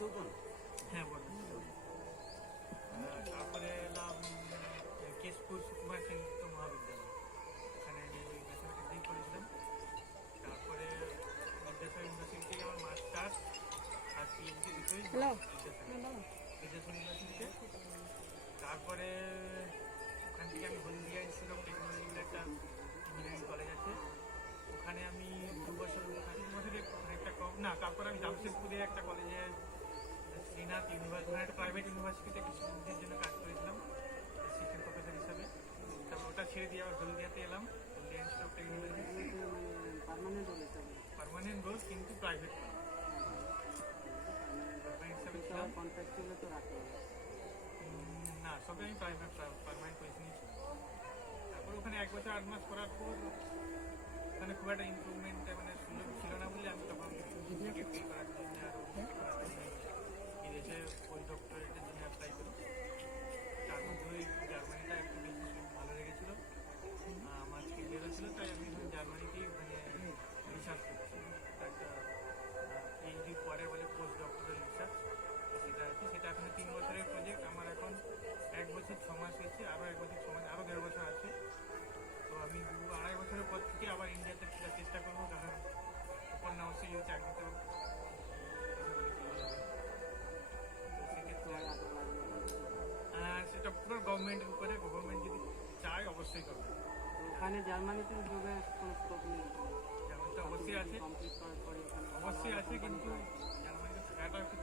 চৌধুরী? হ্যাঁ বর্ধমান চৌধুরী। তারপরে এলাম কেশপুর সুকুমার সেনগুপ্ত মহাবিদ্যালয়, এখানে ওই ম্যাথামেটিক্সই করেছিলাম। তারপরে বিদ্যাসাগর ইউনিভার্সিটি থেকে আমার মাস্টার্স আর পিএইচডি দুটোই বিদ্যাসাগর ইউনিভার্সিটিতে। তারপরে ওখান থেকে আমি হলদিয়া ইনস্টিটিউট অফ টেকনোলজি বলে একটা ইঞ্জিনিয়ারিং কলেজ আছে, ওখানে আমি 2 বছর অনেকটা কম না। তারপরে আমি জামশেদপুরে একটা কলেজে শ্রীনাথ ইউনিভার্সিটি, একটা প্রাইভেট ইউনিভার্সিটিতে কিছুদিনের জন্য কাজ করেছিলাম অ্যাসিস্ট্যান্ট প্রফেসর হিসাবে। তারপর ওটা ছেড়ে দিয়ে আবার হলদিয়াতে এলাম, Haldia institute of technology. Permanent role কিন্তু প্রাইভেট হিসাবে ছিলাম না, সবে আমি প্রাইভেট পার্মানেন্ট পজিশনই ছিলাম। তারপর ওখানে 1 বছর 8 মাস করার পর ওখানে খুব একটা ইমপ্রুভমেন্ট মানে সুযোগ ছিল না বলে আমি তখন ডিগ্রি করার জন্য আরও বিদেশে পোস্ট ডক্টরেটের জন্য অ্যাপ্লাই করি। তার মধ্যে ওই জার্মানিটা একটু বেশি ভালো লেগেছিল, আমার ফিল্ডেরও ছিল, তাই আমি জার্মানিতেই মানে রিসার্চ করছি। একটা পিএইচডির পরে বলে পোস্ট ডক্টরাল রিসার্চ, সেটা আছে। সেটা এখন 3 বছরের প্রজেক্ট, আমার এখন 1 বছর 6 মাস হয়েছে, আরও 1 বছর 6 মাস, আরও 1.5 বছর আছে। তো আমি 2-2.5 বছরের পর থেকে আবার ইন্ডিয়াতে ফেরার চেষ্টা করবো, কারণ ওপর না অবশ্যই যদি চাকরিতে সেক্ষেত্রে সেটা পুরো গভর্নমেন্টের উপরে, গভর্নমেন্ট যদি চায় অবশ্যই করবে। ওখানে জার্মানিতে যোগের কোনো স্কোপ নেই? জার্মানিতে অবশ্যই আছে, অবশ্যই আছে, কিন্তু জার্মানিতে থাকাটা একটু